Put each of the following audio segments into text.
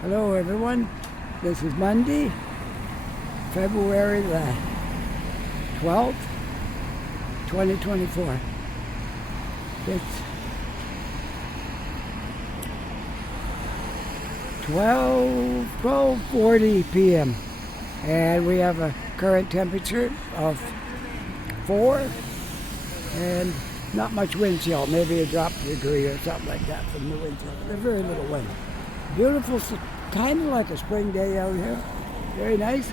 Hello everyone, this is Monday, February the 12th, 2024. It's 12:40 p.m. and we have a current temperature of 4 and not much wind chill, maybe a drop degree or something like that from the wind chill. There's very little wind. Beautiful, kind of like a spring day out here. Very nice.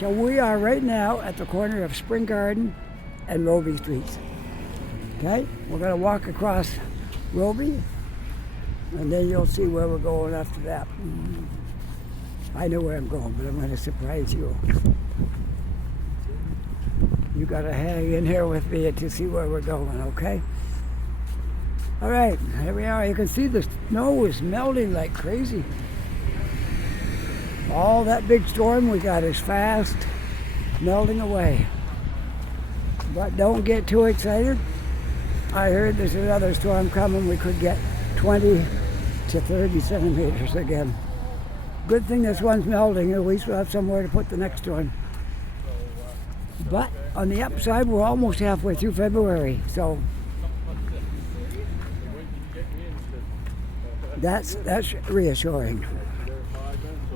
So we are right now at the corner of Spring Garden and Robie Streets. Okay, we're going to walk across Robie, and then you'll see where we're going after that. I know where I'm going, but I'm going to surprise you. You got to hang in here with me to see where we're going, okay? All right, here we are. You can see the snow is melting like crazy. All that big storm we got is fast melting away. But don't get too excited. I heard there's another storm coming. We could get 20 to 30 centimeters again. Good thing this one's melting. At least we'll have somewhere to put the next one. But on the upside, we're almost halfway through February, so that's reassuring.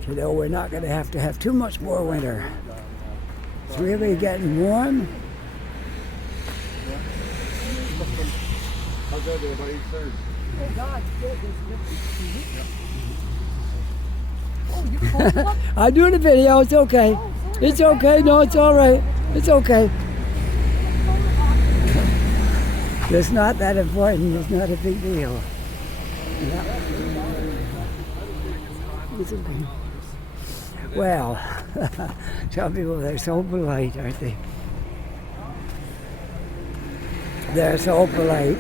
You know, we're not going to have too much more winter. It's really getting warm. How's everybody? I'm doing a video. It's okay. It's okay. No, it's all right. It's okay. It's not that important. It's not a big deal. Yeah. It's okay. Well, some people, they're so polite, aren't they? They're so polite.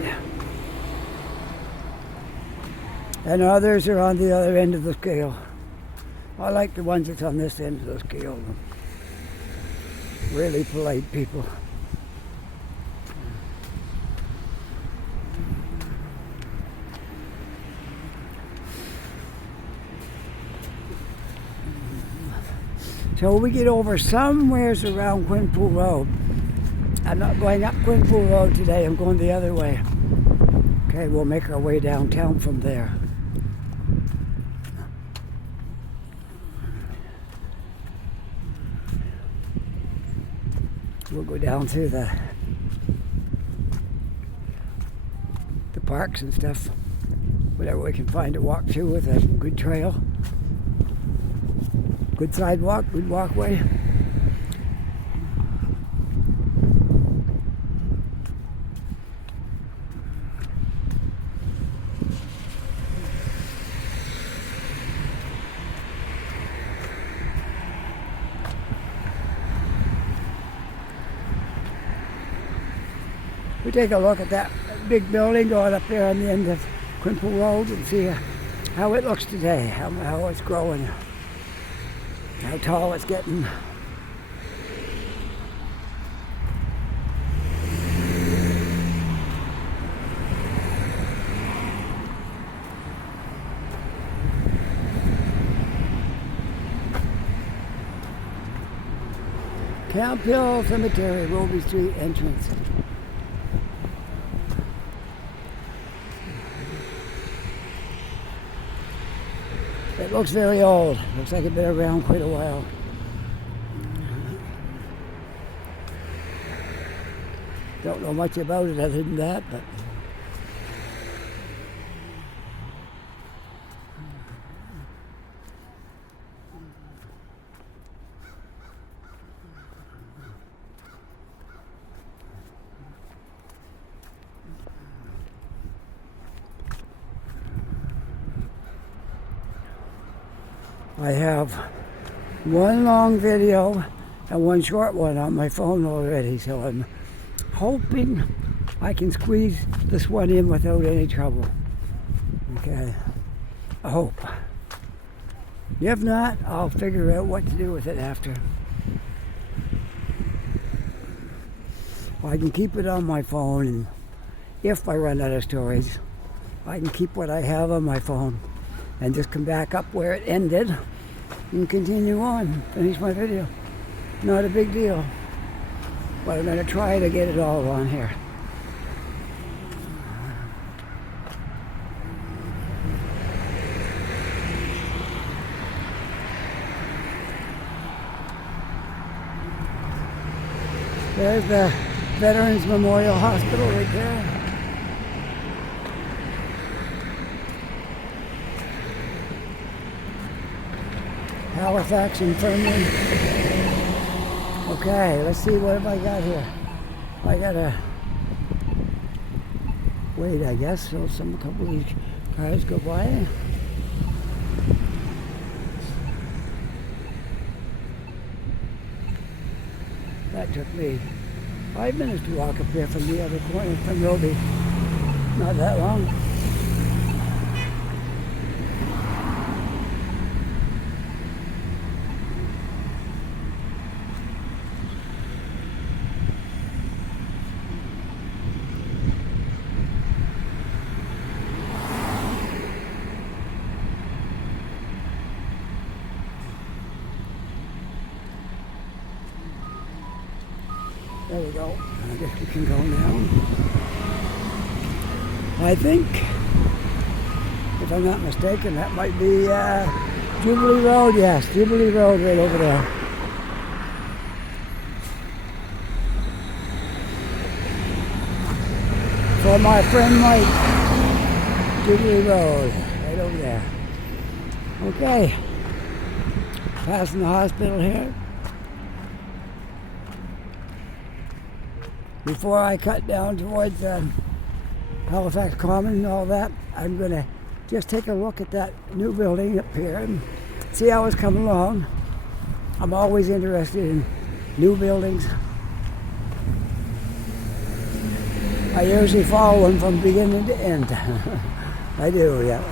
And others are on the other end of the scale. I like the ones that's on this end of the scale. Really polite people. So we get over somewheres around Quinpool Road. I'm not going up Quinpool Road today, I'm going the other way. Okay, we'll make our way downtown from there. We'll go down through the parks and stuff. Whatever we can find to walk through with a good trail. Good sidewalk, good walkway. We take a look at that big building going up there on the end of Quinpool Road and see how it looks today, how it's growing. How tall it's getting. Camp Hill Cemetery, Robie Street entrance. It looks very old. Looks like it's been around quite a while. Don't know much about it other than that, but I have one long video and one short one on my phone already, so I'm hoping I can squeeze this one in without any trouble. Okay, I hope. If not, I'll figure out what to do with it after. I can keep it on my phone, and if I run out of stories, I can keep what I have on my phone and just come back up where it ended and continue on, finish my video. Not a big deal, but I'm going to try to get it all on here. There's the Veterans Memorial Hospital right there. Halifax Infirmary. Okay, let's see what have I got here. I gotta wait, I guess, so a couple of these cars go by. That took me 5 minutes to walk up here from the other corner from Robie. Not that long. There we go. I guess we can go now. I think, if I'm not mistaken, that might be Jubilee Road. Yes, Jubilee Road right over there. For my friend Mike, Jubilee Road, right over there. Okay, passing the hospital here. Before I cut down towards Halifax Commons and all that, I'm going to just take a look at that new building up here and see how it's coming along. I'm always interested in new buildings. I usually follow them from beginning to end. I do, yeah.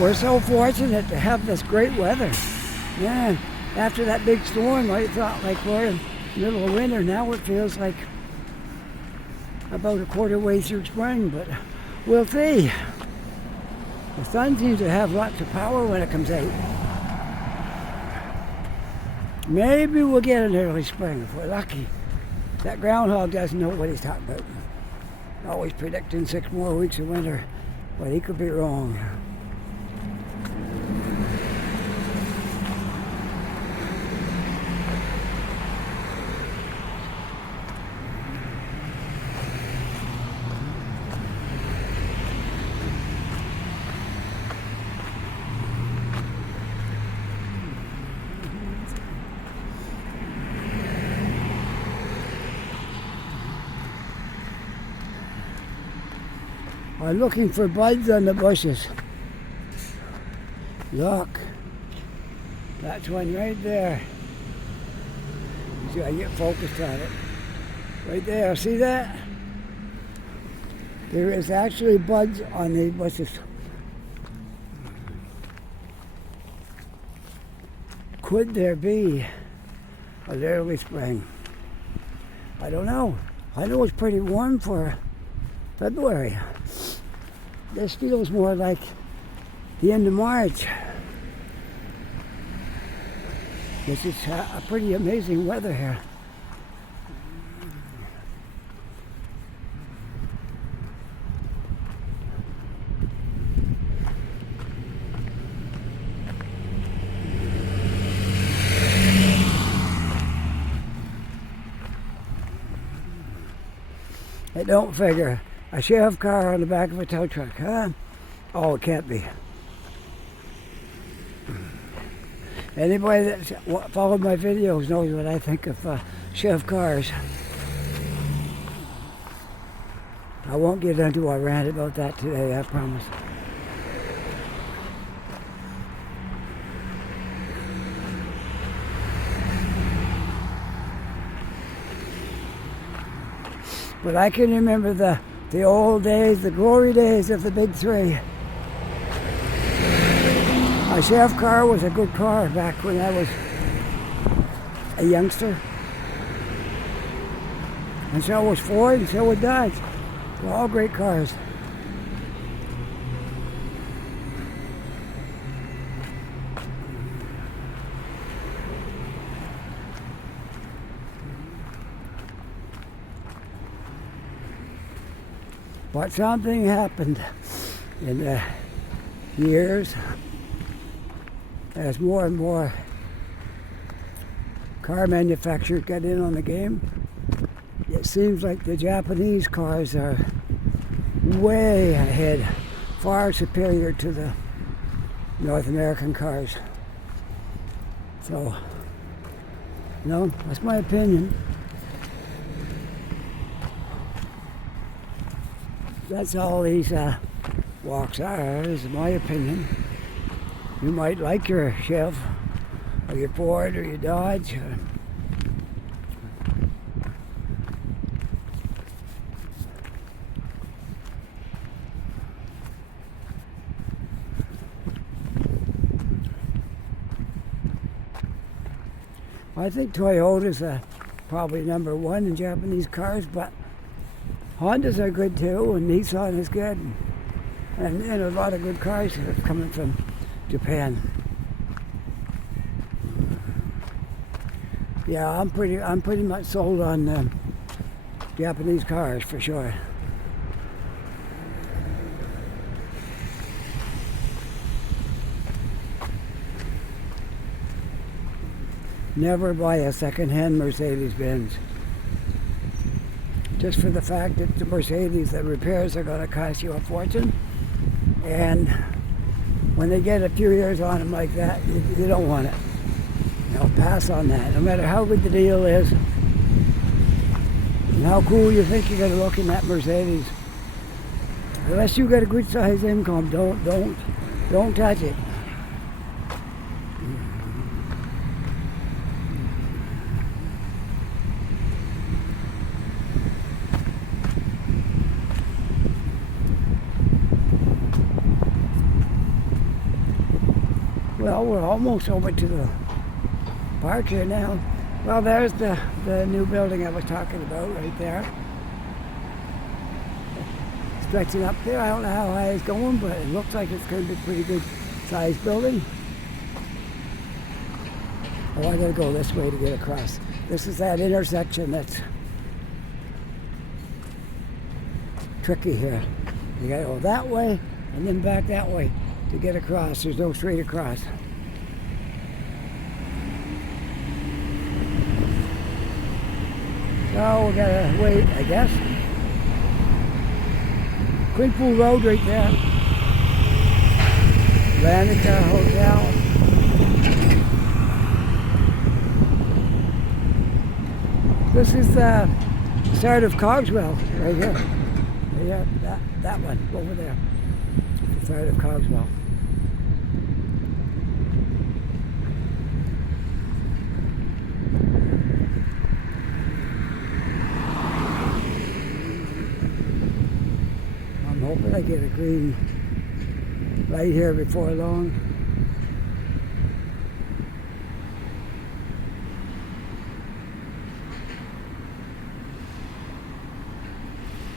We're so fortunate to have this great weather. Yeah, after that big storm, I thought like we're in the middle of winter. Now it feels like about a quarter way through spring, but we'll see. The sun seems to have lots of power when it comes out. Maybe we'll get an early spring if we're lucky. That groundhog doesn't know what he's talking about. Always predicting 6 more weeks of winter, but he could be wrong. I'm looking for buds on the bushes. Look, that's one right there. See, I get focused on it. Right there, see that? There is actually buds on these bushes. Could there be an early spring? I don't know. I know it's pretty warm for February. This feels more like the end of March. This is a pretty amazing weather here. I don't figure. A sheriff car on the back of a tow truck, huh? Oh, it can't be. Anybody that followed my videos knows what I think of sheriff cars. I won't get into a rant about that today, I promise. But I can remember the old days, the glory days of the big three. My chef car was a good car back when I was a youngster. And so was Ford, and so was Dodge. They're all great cars. But something happened in the years as more and more car manufacturers got in on the game. It seems like the Japanese cars are way ahead, far superior to the North American cars. So, no, that's my opinion. That's all these walks are, is my opinion. You might like your Chevy, or your Ford, or your Dodge. I think Toyota's probably number one in Japanese cars, but Hondas are good too, and Nissan is good, and a lot of good cars are coming from Japan. Yeah, I'm pretty much sold on Japanese cars for sure. Never buy a second-hand Mercedes-Benz. Just for the fact that the Mercedes, the repairs are going to cost you a fortune. And when they get a few years on them like that, you don't want it. You know, pass on that. No matter how good the deal is and how cool you think you're going to look in that Mercedes, unless you got a good size income, don't touch it. Well, we're almost over to the park here now. Well, there's the new building I was talking about right there. Stretching up there. I don't know how high it's going, but it looks like it's going to be a pretty good sized building. Oh, I gotta go this way to get across. This is that intersection that's tricky here. You gotta go that way and then back that way to get across. There's no straight across. So we gotta wait, I guess. Quinpool Road right there. Atlantica Hotel. This is the start of Cogswell right here. Yeah, that one over there. The start of Cogswell. I'm hoping I get a green light here before long.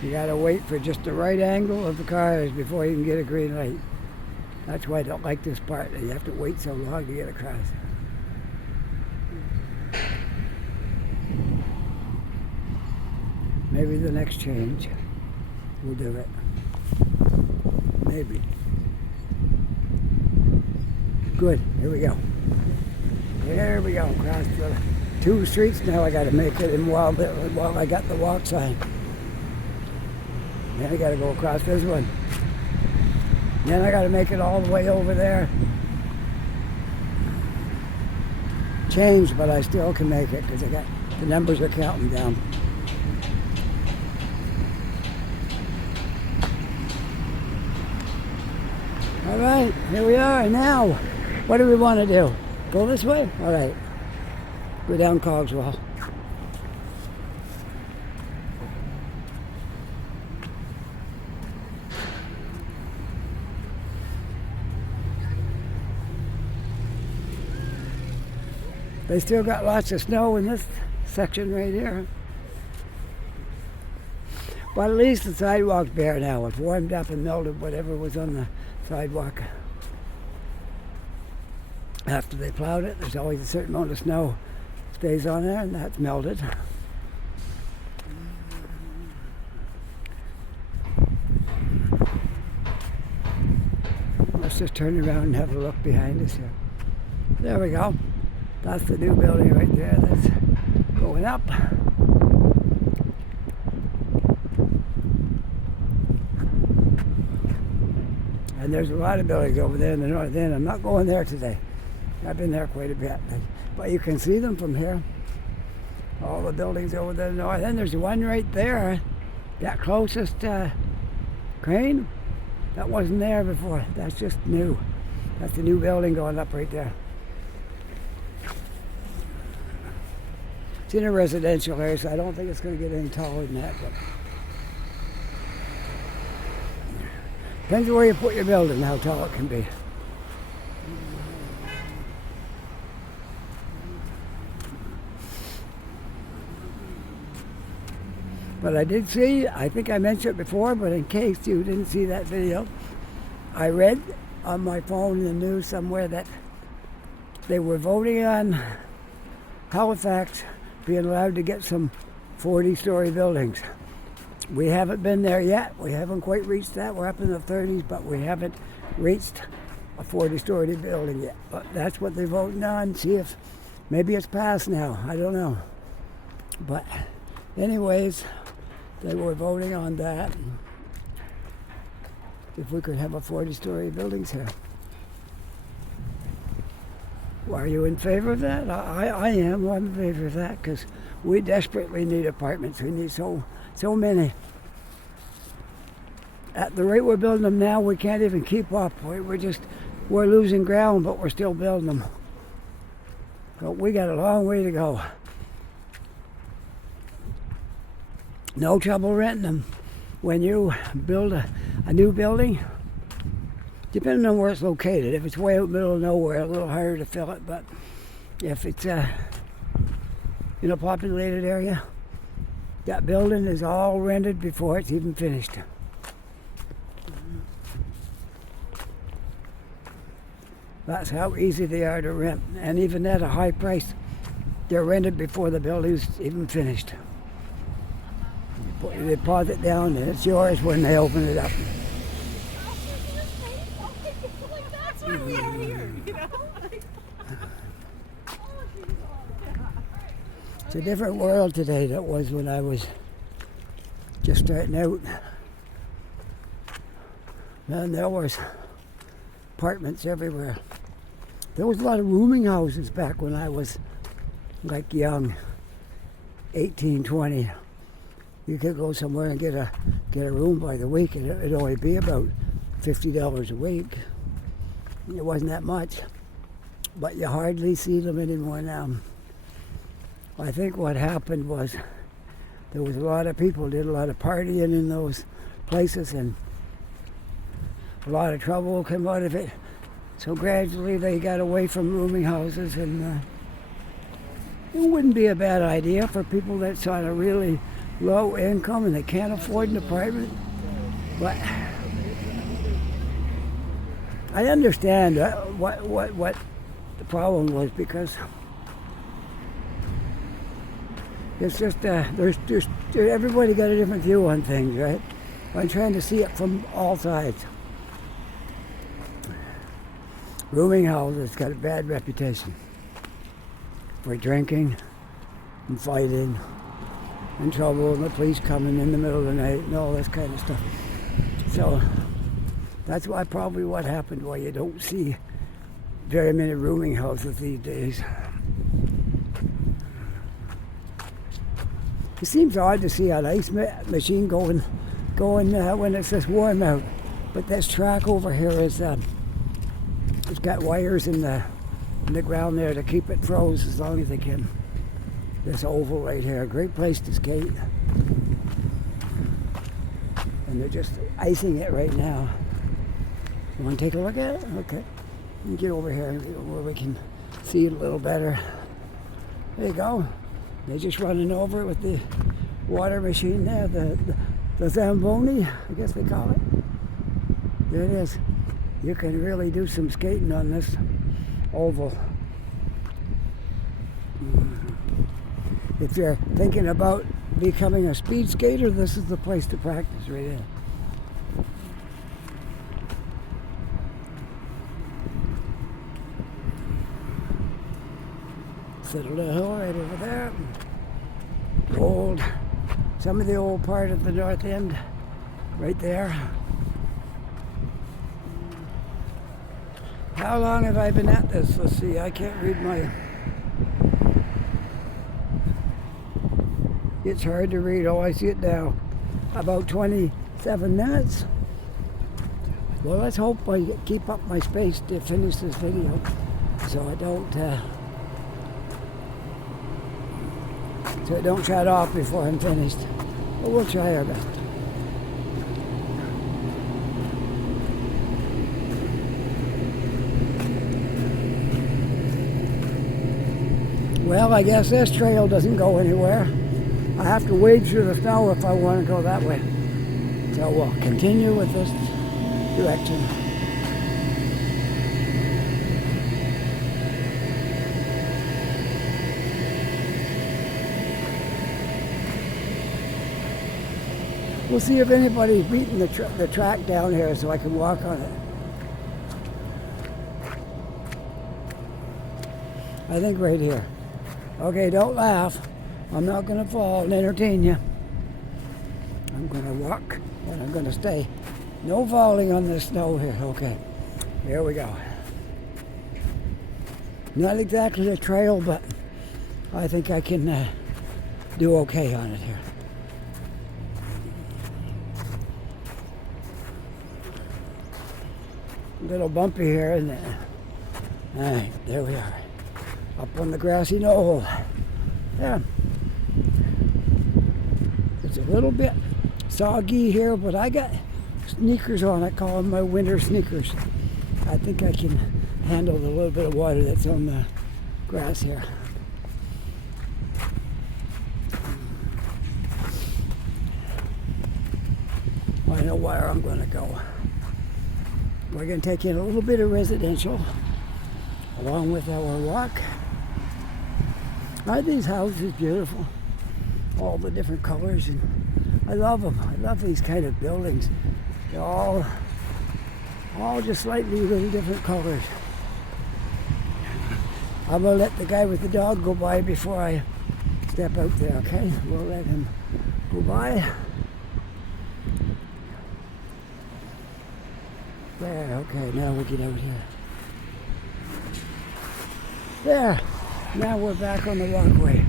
You gotta wait for just the right angle of the cars before you can get a green light. That's why I don't like this part. You have to wait so long to get across. Maybe the next change will do it. Maybe. Good, here we go. There we go, across the 2 streets now I gotta make it, and while I got the walk sign. Then I gotta go across this one. Then I gotta make it all the way over there. Changed, but I still can make it because I got the numbers are counting down. All right, here we are now. What do we want to do? Go this way? All right. Go down Cogswell. They still got lots of snow in this section right here. But at least the sidewalk's bare now. It's warmed up and melted whatever was on the sidewalk. After they plowed it, there's always a certain amount of snow stays on there, and that's melted. Let's just turn around and have a look behind us here. There we go. That's the new building right there that's going up. And there's a lot of buildings over there in the north end. I'm not going there today. I've been there quite a bit. But you can see them from here. All the buildings over there in the north end. There's one right there, that closest crane. That wasn't there before. That's just new. That's the new building going up right there. It's in a residential area, so I don't think it's going to get any taller than that. But depends on where you put your building, how tall it can be. But I did see, I think I mentioned it before, but in case you didn't see that video, I read on my phone in the news somewhere that they were voting on Halifax being allowed to get some 40-story buildings. We haven't been there yet. We haven't quite reached that. We're up in the 30s, but we haven't reached a 40-story building yet. But that's what they're voting on. See if maybe it's passed now. I don't know. But anyways, they were voting on that. If we could have a 40-story buildings here. Well, are you in favor of that? I am. I'm in favor of that because we desperately need apartments. We need so many. At the rate we're building them now, we can't even keep up. We're losing ground, but we're still building them. But we got a long way to go. No trouble renting them. When you build a new building, depending on where it's located. If it's way out in the middle of nowhere, a little harder to fill it. But if it's in a populated area, that building is all rented before it's even finished. That's how easy they are to rent. And even at a high price, they're rented before the building's even finished. You put your deposit down and it's yours when they open it up. It's a different world today than it was when I was just starting out. Man, there was apartments everywhere. There was a lot of rooming houses back when I was like young, 18, 20. You could go somewhere and get a room by the week, and it'd only be about $50 a week. It wasn't that much, but you hardly see them anymore now. I think what happened was there was a lot of people did a lot of partying in those places, and a lot of trouble came out of it. So gradually they got away from rooming houses, and it wouldn't be a bad idea for people that's on a really low income and they can't afford an apartment. But I understand what the problem was, because it's just there's everybody got a different view on things, right? I'm trying to see it from all sides. Rooming houses got a bad reputation for drinking and fighting and trouble, and the police coming in the middle of the night and all this kind of stuff. So that's probably what happened, why you don't see very many rooming houses these days. It seems odd to see an ice machine going when it's just warm out. But this track over here is it's got wires in the ground there to keep it froze as long as they can. This oval right here, a great place to skate. And they're just icing it right now. You want to take a look at it? Okay. Let me get over here where we can see it a little better. There you go. They're just running over it with the water machine there, the Zamboni, I guess they call it. There it is. You can really do some skating on this oval. If you're thinking about becoming a speed skater, this is the place to practice right here. Citadel Hill right over there. Some of the old part of the north end right there. How long have I been at this? Let's see, I can't read my... It's hard to read. Oh, I see it now. About 27 minutes. Well, let's hope I keep up my space to finish this video so I don't shut off before I'm finished. But we'll try our best. Well, I guess this trail doesn't go anywhere. I have to wade through the snow if I want to go that way. So we'll continue with this direction. We'll see if anybody's beating the track down here so I can walk on it. I think right here. Okay, don't laugh. I'm not going to fall and entertain you. I'm going to walk and I'm going to stay. No falling on the snow here. Okay, here we go. Not exactly a trail, but I think I can do okay on it here. A little bumpy here, isn't it? All right, there we are. Up on the grassy knoll. Yeah. It's a little bit soggy here, but I got sneakers on. I call them my winter sneakers. I think I can handle the little bit of water that's on the grass here. I know where I'm going to go. We're going to take in a little bit of residential along with our walk. Aren't these houses beautiful? All the different colors, and I love them. I love these kind of buildings. They're all just slightly little different colors. I'm gonna let the guy with the dog go by before I step out there, okay? We'll let him go by. There, okay, now we'll get out here. There, now we're back on the walkway.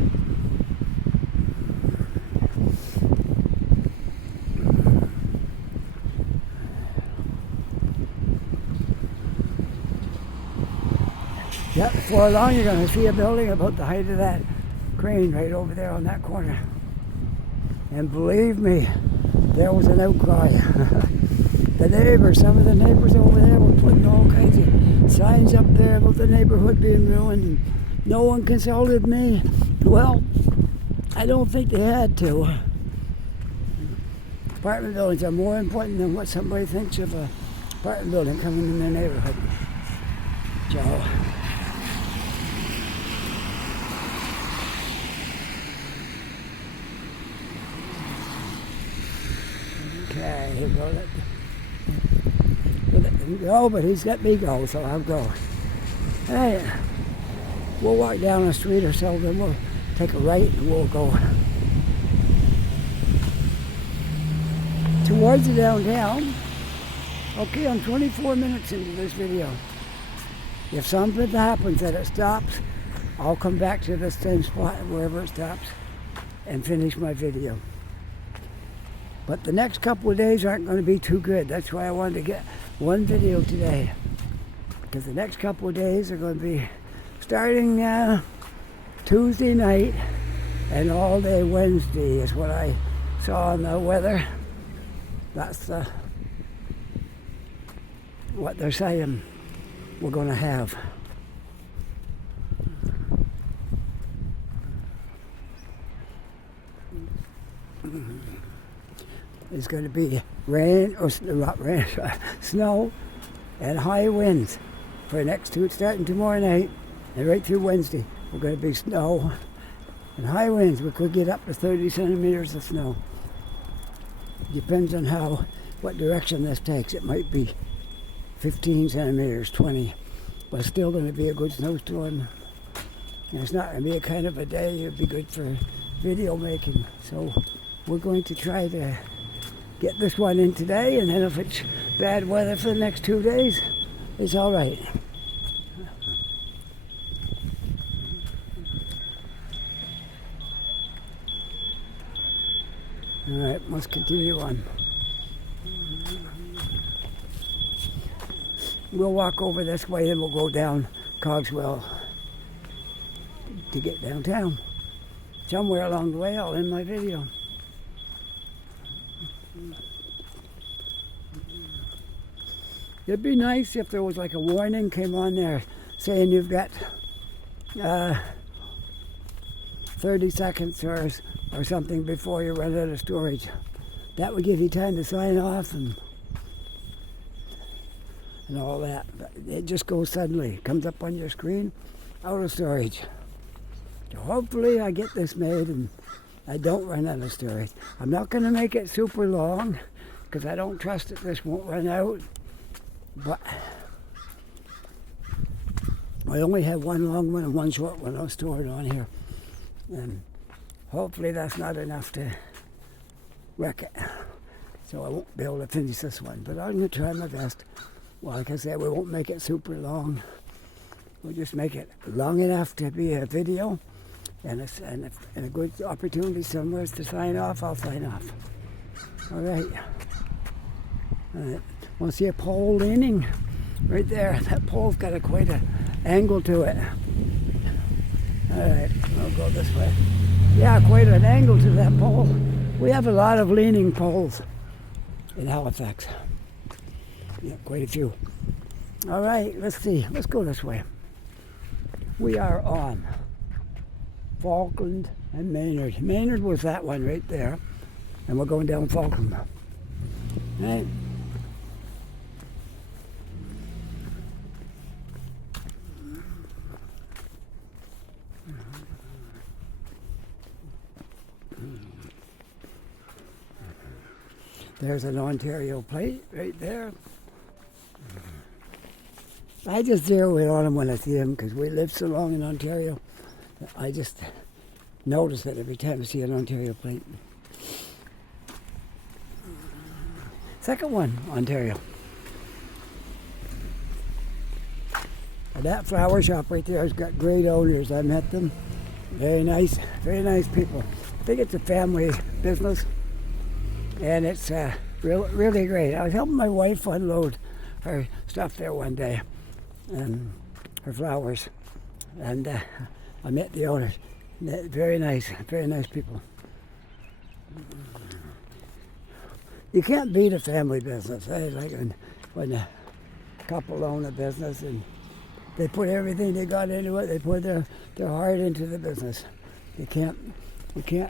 Yep, before long you're going to see a building about the height of that crane right over there on that corner. And believe me, there was an outcry. Some of the neighbors over there were putting all kinds of signs up there about the neighborhood being ruined, and no one consulted me. Well, I don't think they had to. Apartment buildings are more important than what somebody thinks of an apartment building coming in their neighborhood. So, okay, here we go. Let him go, but he's let me go, so I'll go. Hey, we'll walk down the street or so, then we'll take a right and we'll go towards the downtown. Okay, I'm 24 minutes into this video. If something happens that it stops, I'll come back to the same spot wherever it stops and finish my video. But the next couple of days aren't going to be too good. That's why I wanted to get one video today. Because the next couple of days are going to be starting Tuesday night and all day Wednesday is what I saw in the weather. That's what they're saying we're going to have. It's going to be rain, or not rain, snow and high winds for next two, starting tomorrow night and right through Wednesday. We're going to be snow and high winds. We could get up to 30 centimeters of snow. Depends on what direction this takes. It might be 15 centimeters, 20, but still going to be a good snowstorm. And it's not going to be a kind of a day it'd be good for video making. So we're going to try to get this one in today, and then if it's bad weather for the next 2 days, it's all right. All right, let's continue on. We'll walk over this way and we'll go down Cogswell to get downtown. Somewhere along the way, I'll end my video. It'd be nice if there was like a warning came on there saying you've got 30 seconds or something before you run out of storage. That would give you time to sign off and all that. But it just goes suddenly. It comes up on your screen, out of storage. So hopefully I get this made and I don't run out of storage. I'm not going to make it super long because I don't trust that this won't run out. But I only have one long one and one short one I'll store it on here. And hopefully that's not enough to wreck it. So I won't be able to finish this one. But I'm going to try my best. Well, like I said, we won't make it super long. We'll just make it long enough to be a video. And a good opportunity somewhere to sign off, I'll sign off. All right. All right. Want to see a pole leaning? Right there. That pole's got quite an angle to it. All right. I'll go this way. Yeah, quite an angle to that pole. We have a lot of leaning poles in Halifax. Yeah, quite a few. All right. Let's see. Let's go this way. We are on Falkland and Maynard. Maynard was that one right there. And we're going down Falkland. Right? There's an Ontario plate right there. I just zero in on them when I see them because we live so long in Ontario. I just notice it every time I see an Ontario plate. Second one, Ontario. And that flower shop right there has got great owners. I met them. Very nice people. I think it's a family business. And it's really great. I was helping my wife unload her stuff there one day, and her flowers. And I met the owners. Very nice people. You can't beat a family business. Like when a couple own a business and they put everything they got into it. They put their heart into the business. You can't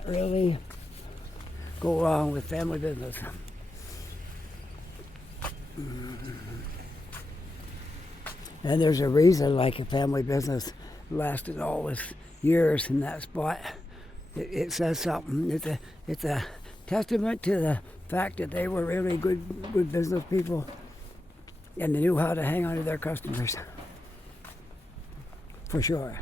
really go wrong with family business. And there's a reason, like a family business lasted all this years in that spot. It says something. It's a testament to the fact that they were really good business people, and they knew how to hang on to their customers. For sure.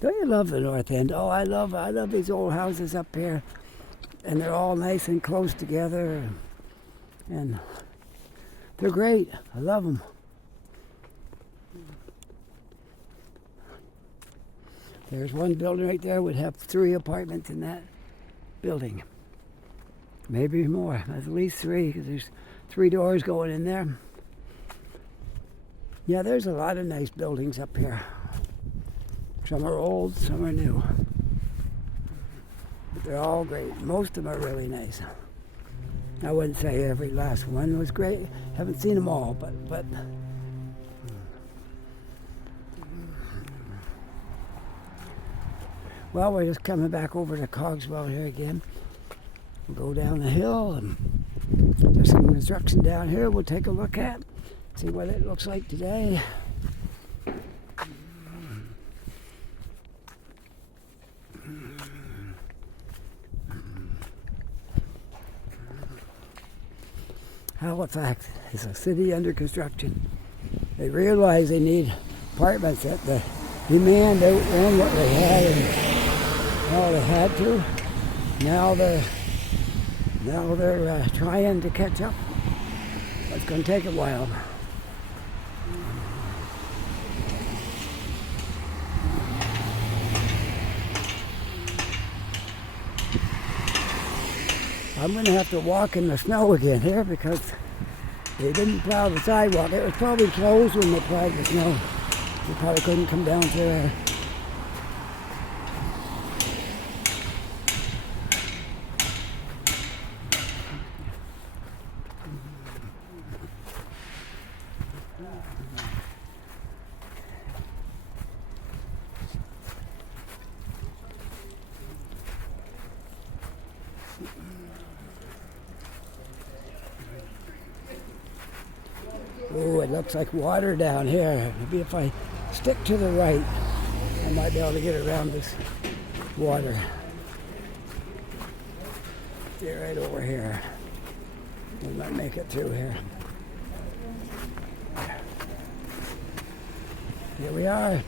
Don't you love the North End? Oh, I love these old houses up here, and they're all nice and close together, and they're great. I love them. There's one building right there would have 3 apartments in that building, maybe more. At least 3, because there's 3 doors going in there. Yeah, there's a lot of nice buildings up here. Some are old, some are new. But they're all great. Most of them are really nice. I wouldn't say every last one was great. Haven't seen them all, but well, we're just coming back over to Cogswell here again. We'll go down the hill, and there's some construction down here we'll take a look at, see what it looks like today. Halifax is a city under construction. They realize they need apartments that the demand outran what they had, and how they had to. Now they're trying to catch up. It's going to take a while. I'm going to have to walk in the snow again here because they didn't plow the sidewalk. It was probably closed when they plowed the snow. You probably couldn't come down through there. Oh, it looks like water down here. Maybe if I stick to the right, I might be able to get around this water. Stay right over here. We might make it through here. Here we are.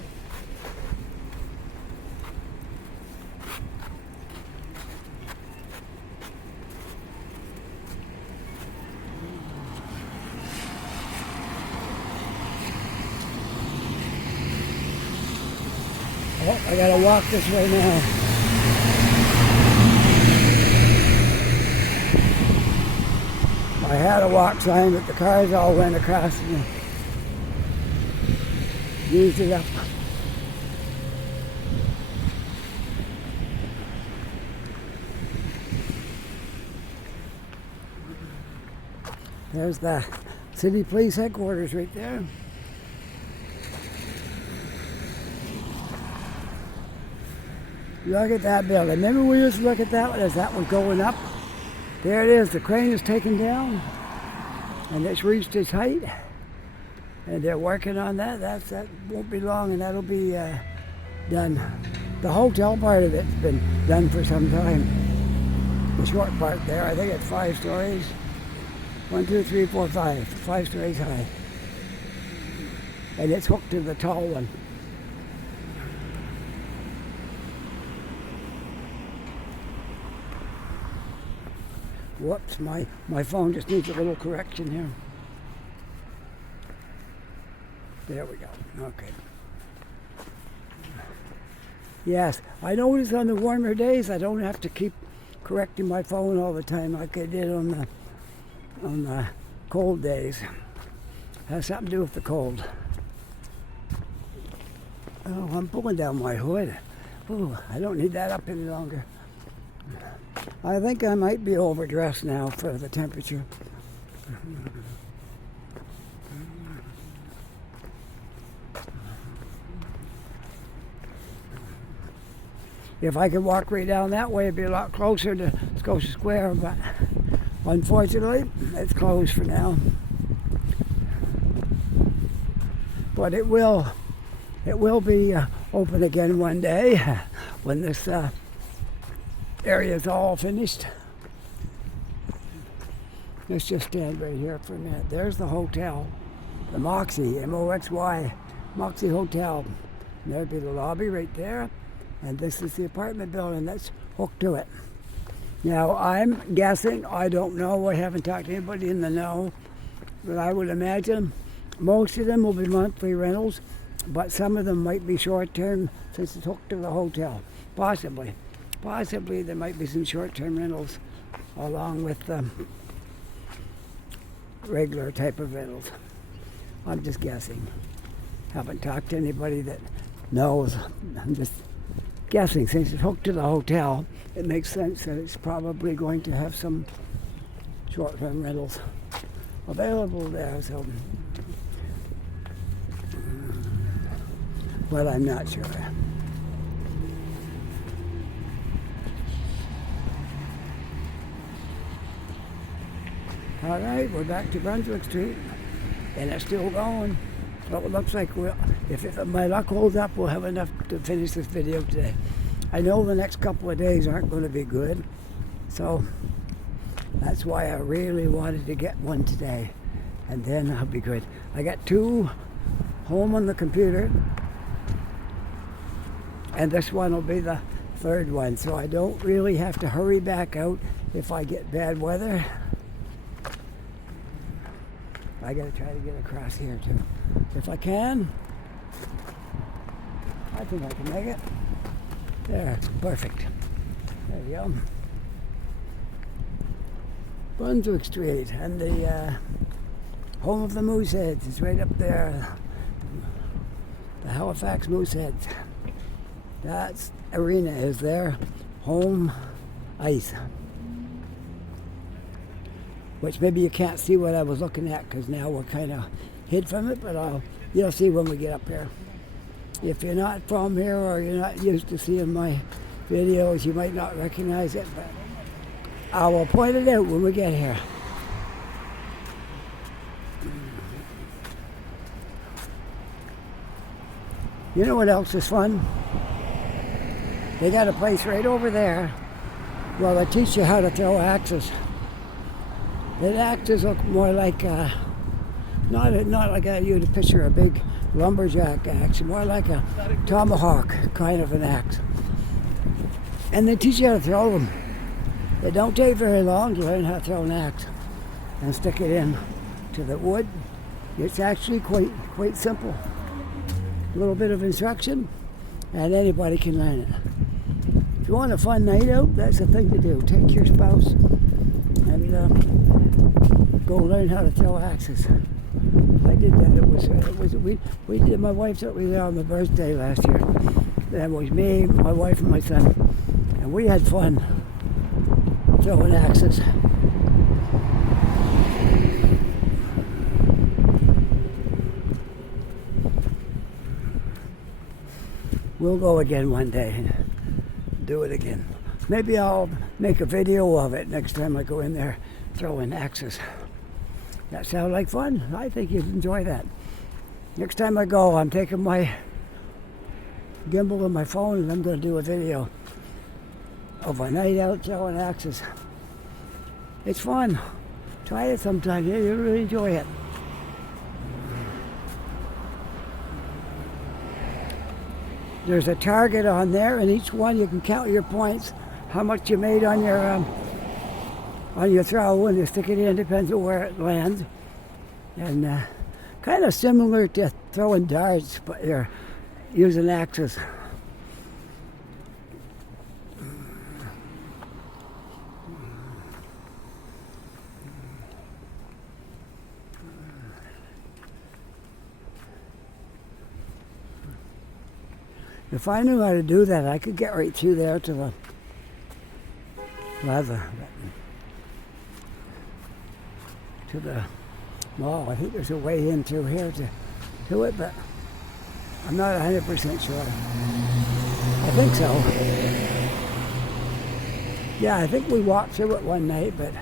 Oh, I gotta walk this way now. I had a walk sign, but the cars all went across and used it up. There's the city police headquarters right there. Look at that building. Remember we used to look at that one as that was going up? There it is. The crane is taken down and it's reached its height. And they're working on that. That won't be long and that'll be done. The hotel part of it's been done for some time. The short part there, I think it's 5 stories. 1, 2, 3, 4, 5. 5 stories high. And it's hooked to the tall one. Whoops, my phone just needs a little correction here. There we go. Okay. Yes, I notice on the warmer days I don't have to keep correcting my phone all the time like I did on the cold days. Has something to do with the cold. Oh, I'm pulling down my hood. Oh, I don't need that up any longer. I think I might be overdressed now for the temperature. If I could walk right down that way, it'd be a lot closer to Scotia Square, but unfortunately, it's closed for now. But it will be open again one day when this area is all finished. Let's just stand right here for a minute. There's the hotel, the Moxie, M-O-X-Y, Moxie Hotel. And there'd be the lobby right there. And this is the apartment building that's hooked to it. Now, I'm guessing, I don't know, I haven't talked to anybody in the know, but I would imagine most of them will be monthly rentals, but some of them might be short-term since it's hooked to the hotel. Possibly there might be some short-term rentals along with regular type of rentals. I'm just guessing. Haven't talked to anybody that knows. I'm just guessing. Since it's hooked to the hotel, it makes sense that it's probably going to have some short-term rentals available there, so, but I'm not sure. All right, we're back to Brunswick Street, and it's still going. So it looks like if my luck holds up, we'll have enough to finish this video today. I know the next couple of days aren't going to be good, so that's why I really wanted to get one today, and then I'll be good. I got 2 home on the computer, and this one will be the 3rd one, so I don't really have to hurry back out if I get bad weather. I gotta try to get across here too. If I can, I think I can make it. There, perfect. There we go. Brunswick Street, and the home of the Mooseheads is right up there. The Halifax Mooseheads. That arena is their home ice. Which maybe you can't see what I was looking at because now we're kind of hid from it, but you'll see when we get up here. If you're not from here or you're not used to seeing my videos, you might not recognize it, but I will point it out when we get here. You know what else is fun? They got a place right over there where they teach you how to throw axes. The axes look more like not like you'd picture a big lumberjack axe, more like a tomahawk kind of an axe. And they teach you how to throw them. They don't take very long to learn how to throw an axe and stick it in to the wood. It's actually quite simple. A little bit of instruction, and anybody can learn it. If you want a fun night out, that's the thing to do. Take your spouse and go learn how to throw axes. I did that. We did. My wife thought we were on my birthday last year. That was me, my wife, and my son, and we had fun throwing axes. We'll go again one day and do it again. Maybe I'll make a video of it next time I go in there throwing axes. That sounds like fun. I think you'd enjoy that. Next time I go, I'm taking my gimbal and my phone and I'm going to do a video of a night out throwing axes. It's fun. Try it sometime. Yeah, you'll really enjoy it. There's a target on there, and each one you can count your points, how much you made on your throw when you stick it in. Depends on where it lands. And kind of similar to throwing darts, but you're using axes. If I knew how to do that, I could get right through there to the leather. To the mall. I think there's a way in through here to it, but I'm not 100% sure. I think so. Yeah, I think we walked through it one night, but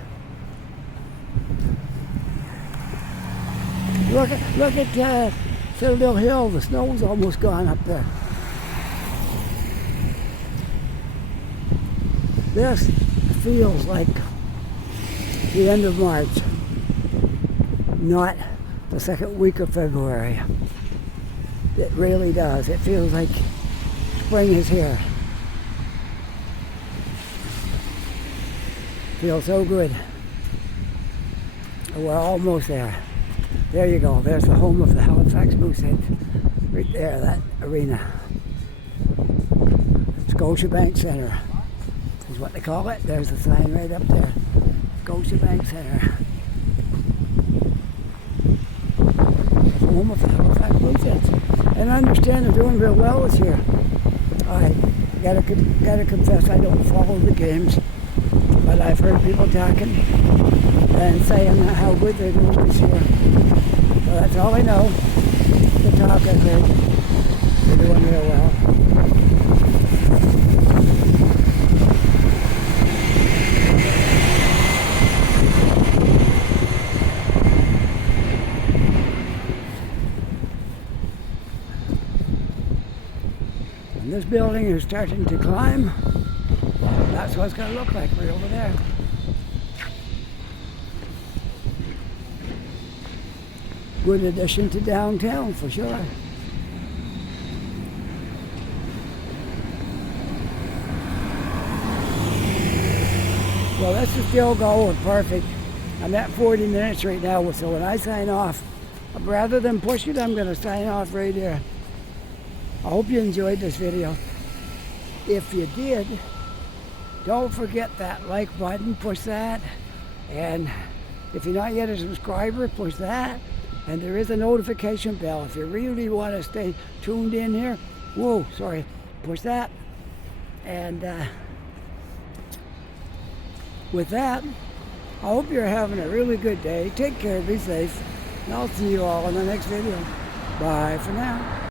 look at Citadel Hill. The snow's almost gone up there. This feels like the end of March, not the second week of February. It really does. It feels like spring is here. Feels so good. We're almost there. There you go. There's the home of the Halifax Mooseheads. Right there, that arena. Scotiabank Centre is what they call it. There's the sign right up there. Scotiabank Centre. Home of the Halifax Mooseheads. And I understand they're doing real well this year. I gotta confess I don't follow the games, but I've heard people talking than saying how good they're doing this year. So that's all I know. The talk I've heard. They're doing real well. And this building is starting to climb. That's what it's going to look like right over there. Good addition to downtown for sure. Well, this is still going perfect. I'm at 40 minutes right now, so when I sign off, rather than push it, I'm going to sign off right here. I hope you enjoyed this video. If you did, don't forget that like button, push that. And if you're not yet a subscriber, push that. And there is a notification bell. If you really want to stay tuned in here, push that. And with that, I hope you're having a really good day. Take care, be safe, and I'll see you all in the next video. Bye for now.